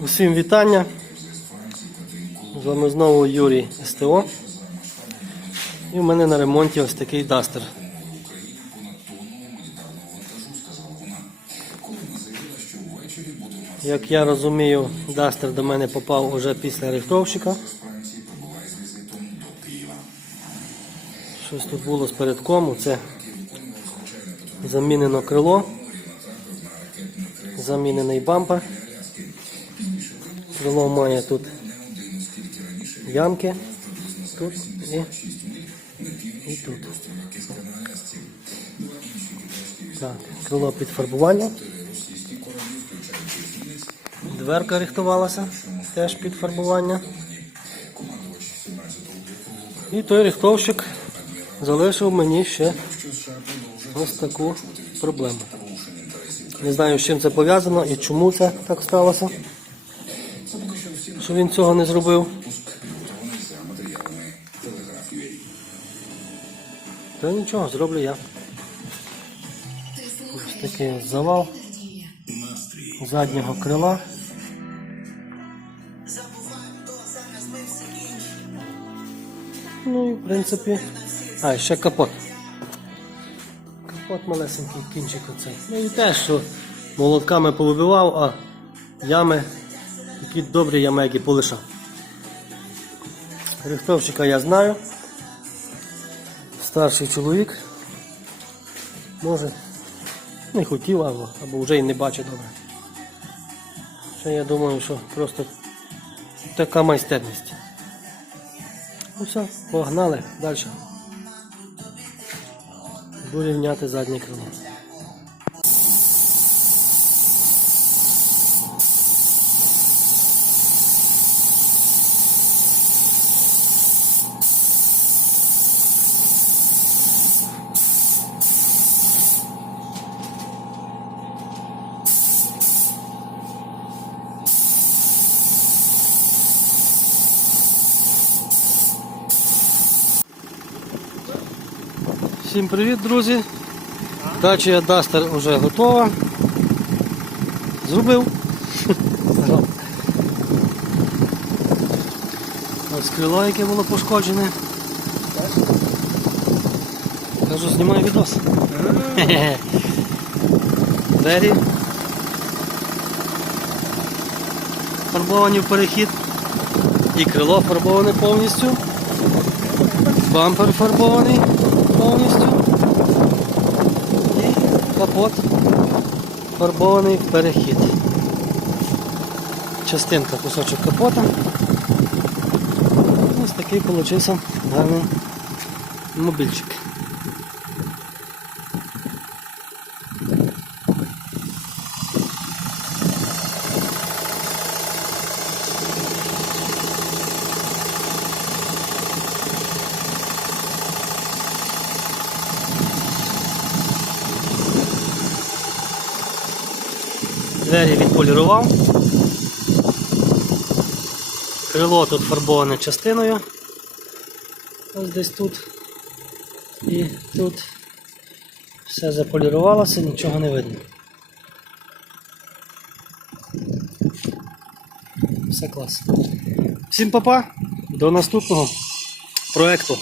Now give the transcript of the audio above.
Усім вітання. З вами знову Юрій СТО. І в мене на ремонті ось такий дастер. Як я розумію, дастер до мене попав уже після рихтовщика. Щось тут було з передком, це замінено крило, замінений бампер. Крило має тут ямки, тут і, і тут. Так, крило під фарбування. Дверка рихтувалася, теж під фарбування. І той рихтовщик залишив мені ще ось таку проблему. Не знаю, з чим це пов'язано і чому це так сталося, що він цього не зробив. Та нічого, зроблю я. Ось такий завал заднього крила. Ну і в принципі. А, ще капот. Капот малесенький кінчик оцей. Ну і те, що молотками повибивав, а ями, такі добрі ями, які полишав. Рихтовщика я знаю. Старший чоловік. Може, не хотів або, або вже і не бачить добре. Ще я думаю, що просто така майстерність. Ну все, погнали далі. Буду рівняти заднє крило. Всім привіт, друзі! Дача Duster вже готова. Зробив. Ось крило, яке було пошкоджене. Кажу, знімаю відос. Двері. Фарбовані в перехід. І крило фарбоване повністю. Бампер фарбований повністю. І капот фарбований перехід. Частинка кусочок капота. Ось такий получився гарний мобільчик. Двері відполірував. Крило тут фарбоване частиною. Ось десь тут. І тут все заполірувалося, нічого не видно. Все класно. Всім папа, до наступного проекту.